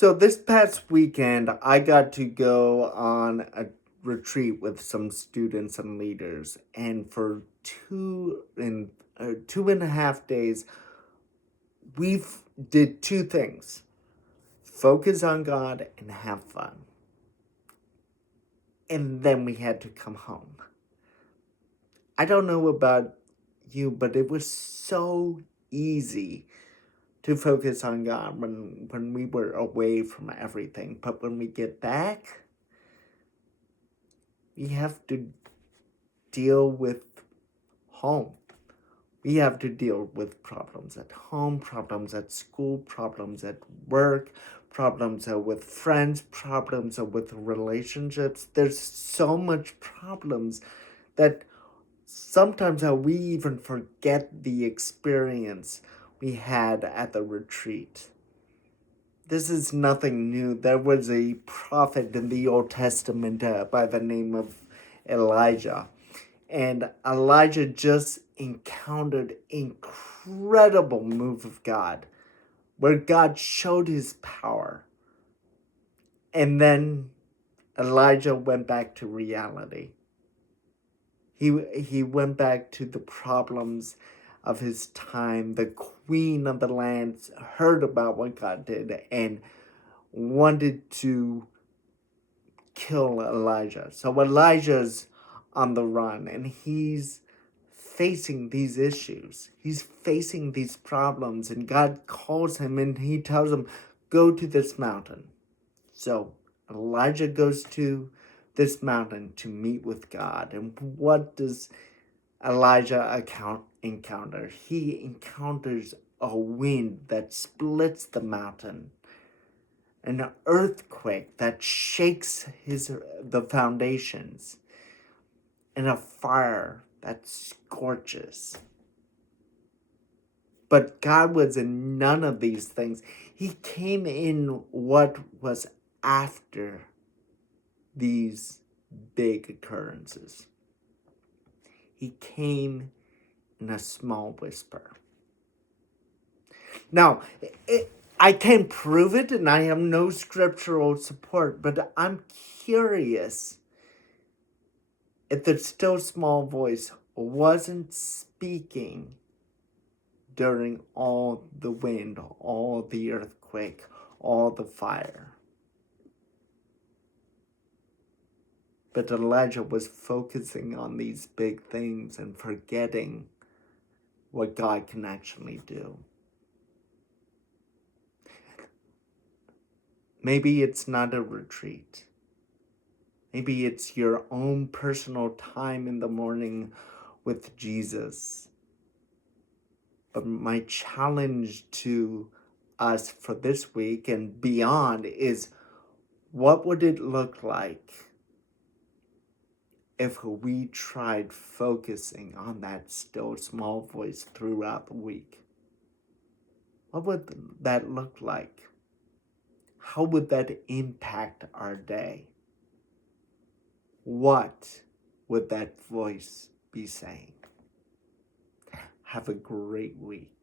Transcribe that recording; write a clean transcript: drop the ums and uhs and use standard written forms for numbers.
So this past weekend, I got to go on a retreat with some students and leaders, and for 2.5 days, we've did two things: focus on God and have fun. And then we had to come home. I don't know about you, but it was so easy to focus on God when we were away from everything. But when we get back, we have to deal with home. We have to deal with problems at home, problems at school, problems at work, problems with friends, problems with relationships. There's so much problems that sometimes we even forget the experience we had at the retreat. This is nothing new. There was a prophet in the Old Testament by the name of Elijah. And Elijah just encountered incredible move of God, where God showed his power. And then Elijah went back to reality. He went back to the problems of his time. The queen of the land heard about what God did and wanted to kill Elijah. So Elijah's on the run and he's facing these issues. He's facing these problems, and God calls him and he tells him, go to this mountain. So Elijah goes to this mountain to meet with God. And what does Elijah encounter? He encounters a wind that splits the mountain, an earthquake that shakes the foundations, and a fire that scorches. But God was in none of these things. He came in what was after these big occurrences. He came in a small whisper. Now, I can't prove it and I have no scriptural support, but I'm curious if the still small voice wasn't speaking during all the wind, all the earthquake, all the fire. But Elijah was focusing on these big things and forgetting what God can actually do. Maybe it's not a retreat. Maybe it's your own personal time in the morning with Jesus. But my challenge to us for this week and beyond is, what would it look like if we tried focusing on that still small voice throughout the week? What would that look like? How would that impact our day? What would that voice be saying? Have a great week.